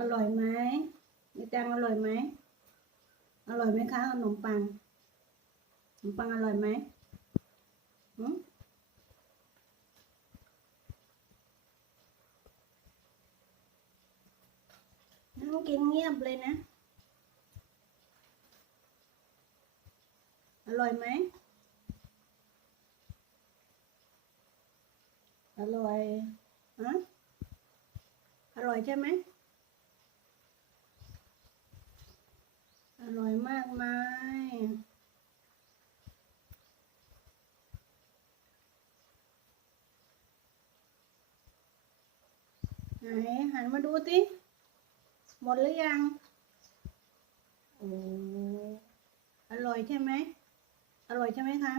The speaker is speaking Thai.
อร่อยไหมนี่แตงอร่อยไหม อร่อยไหมคะขนมปัง ขนมปังอร่อยไหมหืมนั่งกินเงียบเลยนะ อร่อยไหม อร่อยฮะอร่อยใช่ไหม อร่อย มากมายไหนหันมาดูติหมดหรือยัง โอ้ อร่อยใช่ไหม อร่อยใช่ไหมคะ